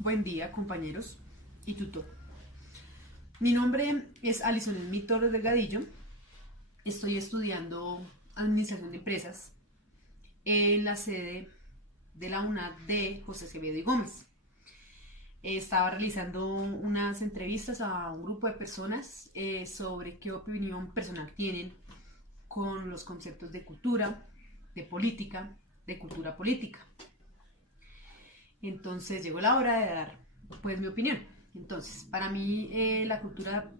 Buen día, compañeros y tutor. Mi nombre es Alison Elmi Torres Delgadillo. Estoy estudiando Administración de Empresas en la sede de la UNAD de José Acevedo y Gómez. Estaba realizando unas entrevistas a un grupo de personas sobre qué opinión personal tienen con los conceptos de cultura, de política, de cultura política. Entonces llegó la hora de dar pues mi opinión. Entonces, para mí la cultura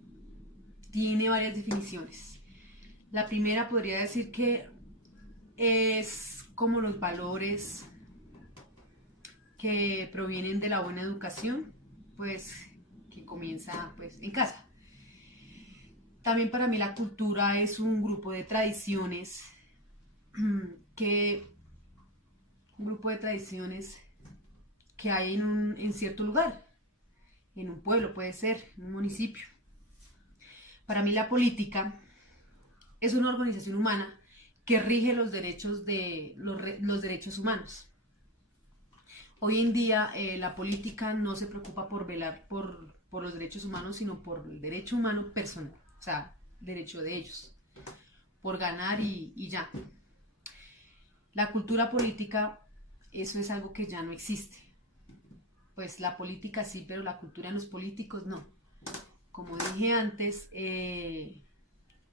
tiene varias definiciones. La primera podría decir que es como los valores que provienen de la buena educación, pues que comienza pues en casa. También para mí la cultura es un grupo de tradiciones que hay en cierto lugar, en un pueblo puede ser, en un municipio. Para mí la política es una organización humana que rige los derechos humanos. Hoy en día la política no se preocupa por velar por los derechos humanos, sino por el derecho humano personal, o sea, el derecho de ellos, por ganar y ya. La cultura política, eso es algo que ya no existe. Pues la política sí, pero la cultura en los políticos no. Como dije antes,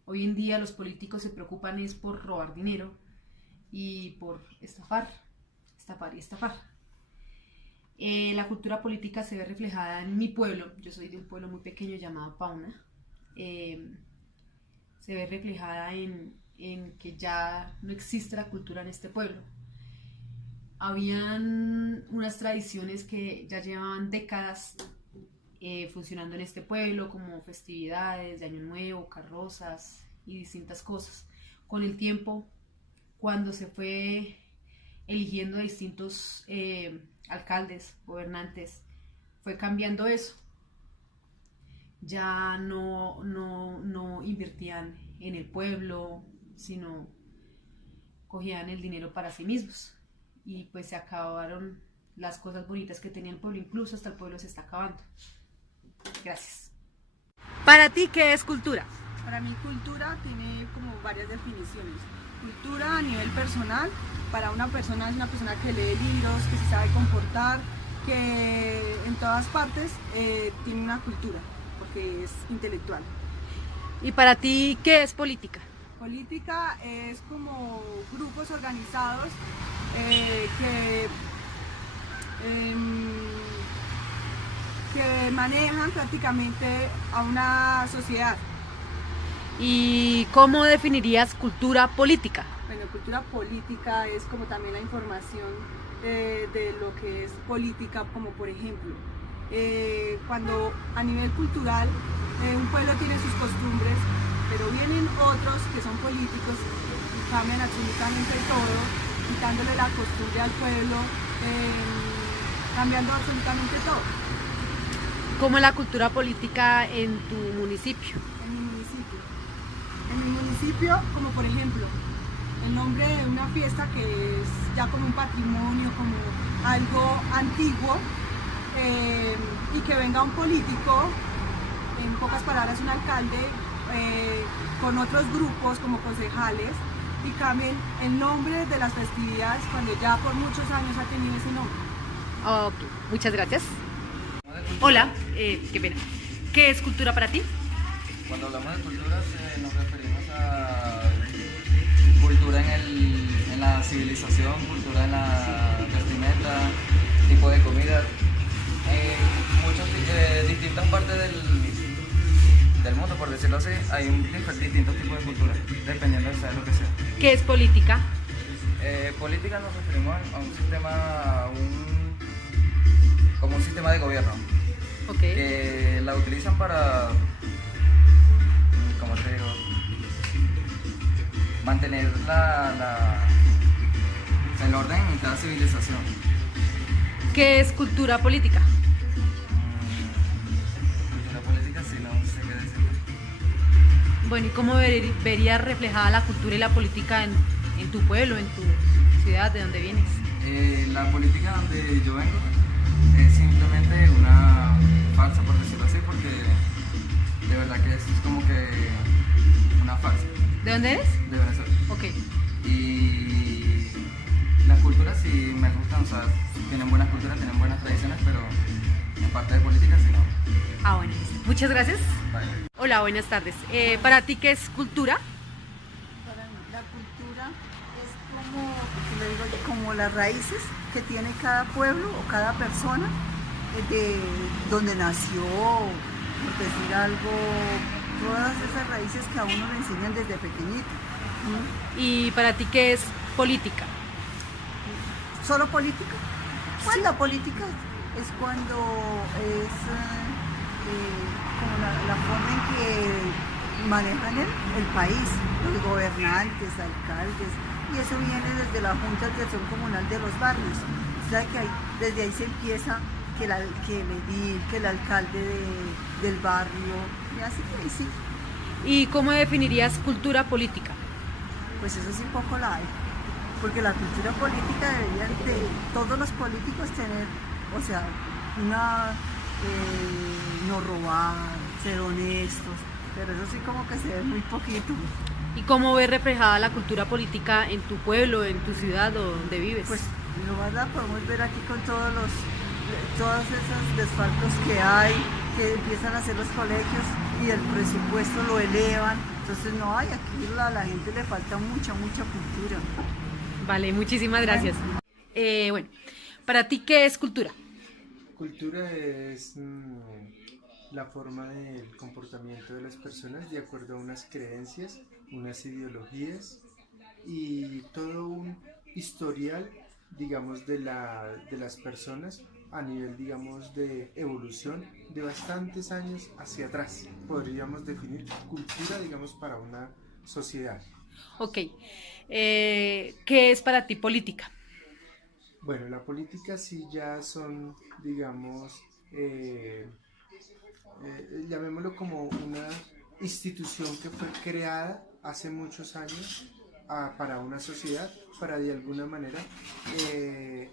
hoy en día los políticos se preocupan es por robar dinero y por estafar. La cultura política se ve reflejada en mi pueblo. Yo soy de un pueblo muy pequeño llamado Pauna. Se ve reflejada en que ya no existe la cultura en este pueblo. Habían unas tradiciones que ya llevaban décadas funcionando en este pueblo, como festividades de Año Nuevo, carrozas y distintas cosas. Con el tiempo, cuando se fue eligiendo a distintos alcaldes, gobernantes, fue cambiando eso. Ya no invertían en el pueblo, sino cogían el dinero para sí mismos. Y pues se acabaron las cosas bonitas que tenía el pueblo, incluso hasta el pueblo se está acabando. Gracias. ¿Para ti qué es cultura? Para mí cultura tiene como varias definiciones. Cultura a nivel personal, para una persona es una persona que lee libros, que se sabe comportar, que en todas partes tiene una cultura, porque es intelectual. ¿Y para ti qué es política? Política es como grupos organizados que manejan prácticamente a una sociedad. ¿Y cómo definirías cultura política? Bueno, cultura política es como también la información de lo que es política, como por ejemplo, cuando a nivel cultural un pueblo tiene sus costumbres, pero vienen otros que son políticos y cambian absolutamente todo, quitándole la costumbre al pueblo, cambiando absolutamente todo. ¿Cómo es la cultura política en tu municipio? En mi municipio, como por ejemplo, el nombre de una fiesta que es ya como un patrimonio, como algo antiguo, y que venga un político, en pocas palabras un alcalde, con otros grupos como concejales, y cambien el nombre de las festividades cuando ya por muchos años ha tenido ese nombre. Ok, muchas gracias. Hola, qué pena. ¿Qué es cultura para ti? Cuando hablamos de cultura nos referimos a cultura en la civilización, cultura en la vestimenta, tipo de comida, distintas partes del mundo, por decirlo así, hay distintos tipos de cultura, dependiendo de lo que sea. ¿Qué es política? Política nos referimos a un sistema, como un sistema de gobierno, Okay. que la utilizan para, ¿cómo te digo?, mantener el orden en cada civilización. ¿Qué es cultura política? Cultura política, sí, no sé qué decir. Bueno, ¿y cómo verías reflejada la cultura y la política en tu pueblo, en tu ciudad, de donde vienes? La política donde yo vengo es simplemente verdad que es como que una farsa. ¿De dónde eres? De Venezuela. Ok. Y las culturas sí me gustan, o sea, tienen buenas culturas, tienen buenas tradiciones, pero en parte de política sí no. Ah, bueno, listo. Muchas gracias. Vale. Hola, buenas tardes. ¿Para ti qué es cultura? Para mí la cultura es como, porque le digo yo, como las raíces que tiene cada pueblo o cada persona de donde nació, por decir algo, todas esas raíces que a uno le enseñan desde pequeñito. ¿Y para ti qué es política? ¿Solo política? Pues la política es cuando es como la forma en que manejan el país, los gobernantes, alcaldes, y eso viene desde la Junta de Acción Comunal de los barrios. O sea que desde ahí se empieza que el edil, que el alcalde del barrio, y así que sí. ¿Y cómo definirías cultura política? Pues eso sí poco la hay, porque la cultura política deberían de todos los políticos tener, o sea, no robar, ser honestos, pero eso sí como que se ve muy poquito. ¿Y cómo ves reflejada la cultura política en tu pueblo, en tu ciudad o donde vives? Pues lo más la podemos ver aquí con todos esos desfalcos que hay, que empiezan a hacer los colegios y el presupuesto lo elevan. Entonces no hay, aquí a la gente le falta mucha cultura. Vale, muchísimas gracias. Bueno, ¿para ti qué es cultura? Cultura es la forma del comportamiento de las personas de acuerdo a unas creencias, unas ideologías y todo un historial, digamos, de las personas a nivel, digamos, de evolución de bastantes años hacia atrás. Podríamos definir cultura, digamos, para una sociedad. Ok. ¿Qué es para ti política? Bueno, la política sí ya son, digamos, llamémoslo como una institución que fue creada hace muchos años para una sociedad, para de alguna manera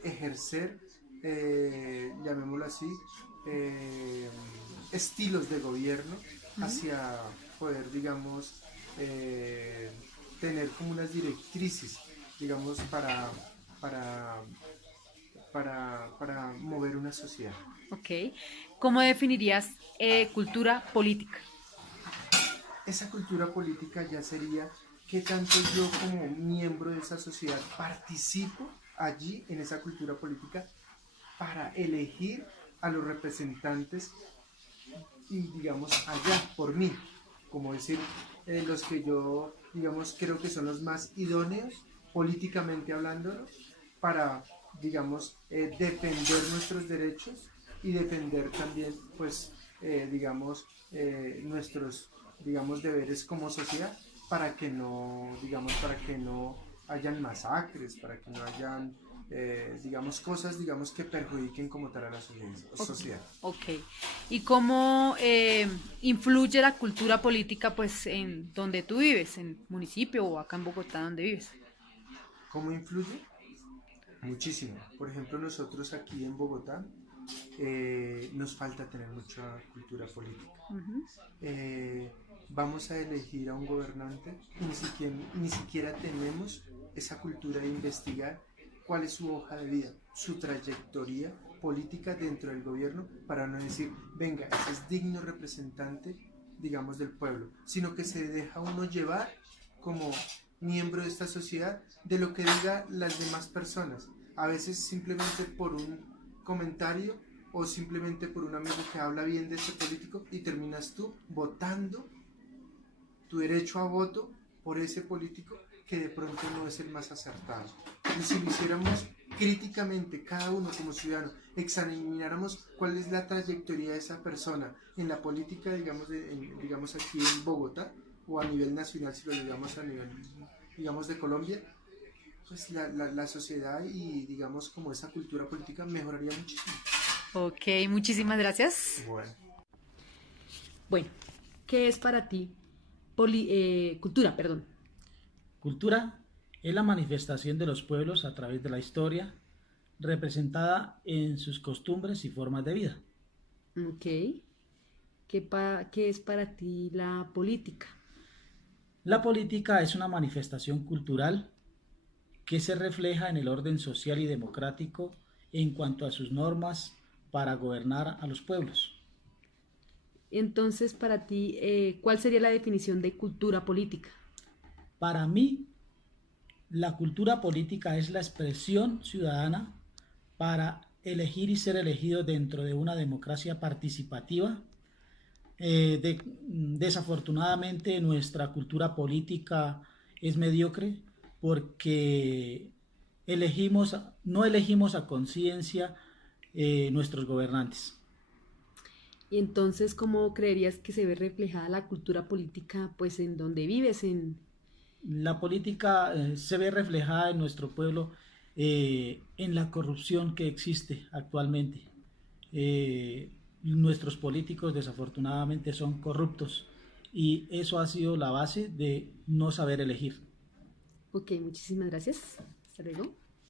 ejercer, llamémoslo así, estilos de gobierno hacia poder, digamos, tener como unas directrices, digamos, para mover una sociedad. Ok. ¿Cómo definirías cultura política? Esa cultura política ya sería qué tanto yo como miembro de esa sociedad participo allí en esa cultura política para elegir a los representantes y digamos allá por mí, como decir los que yo digamos creo que son los más idóneos políticamente hablando para digamos defender nuestros derechos y defender también pues digamos nuestros digamos deberes como sociedad para que no hayan masacres, para que no hayan digamos cosas digamos que perjudiquen como tal a la sociedad. Ok. ¿Y cómo influye la cultura política pues en donde tú vives, en el municipio o acá en Bogotá donde vives? ¿Cómo influye? Muchísimo. Por ejemplo, nosotros aquí en Bogotá nos falta tener mucha cultura política. Vamos a elegir a un gobernante y ni siquiera tenemos esa cultura de investigar cuál es su hoja de vida, su trayectoria política dentro del gobierno, para no decir, venga, ese es digno representante, digamos, del pueblo, sino que se deja uno llevar como miembro de esta sociedad de lo que digan las demás personas, a veces simplemente por un comentario o simplemente por un amigo que habla bien de ese político y terminas tú votando tu derecho a voto por ese político que de pronto no es el más acertado. Y si lo hiciéramos críticamente cada uno como ciudadano, examináramos cuál es la trayectoria de esa persona en la política, digamos aquí en Bogotá o a nivel nacional, si lo digamos a nivel digamos de Colombia, pues la sociedad y digamos como esa cultura política mejoraría muchísimo. Ok, muchísimas gracias. Bueno, ¿qué es para ti cultura, perdón? Cultura es la manifestación de los pueblos a través de la historia, representada en sus costumbres y formas de vida. Ok. ¿Qué es para ti la política? La política es una manifestación cultural que se refleja en el orden social y democrático en cuanto a sus normas para gobernar a los pueblos. Entonces, para ti, ¿cuál sería la definición de cultura política? Para mí, la cultura política es la expresión ciudadana para elegir y ser elegido dentro de una democracia participativa. Desafortunadamente, nuestra cultura política es mediocre porque no elegimos a conciencia nuestros gobernantes. Y entonces, ¿cómo creerías que se ve reflejada la cultura política, pues, en donde vives? La política se ve reflejada en nuestro pueblo en la corrupción que existe actualmente. Nuestros políticos desafortunadamente son corruptos y eso ha sido la base de no saber elegir. Ok, muchísimas gracias. Hasta luego.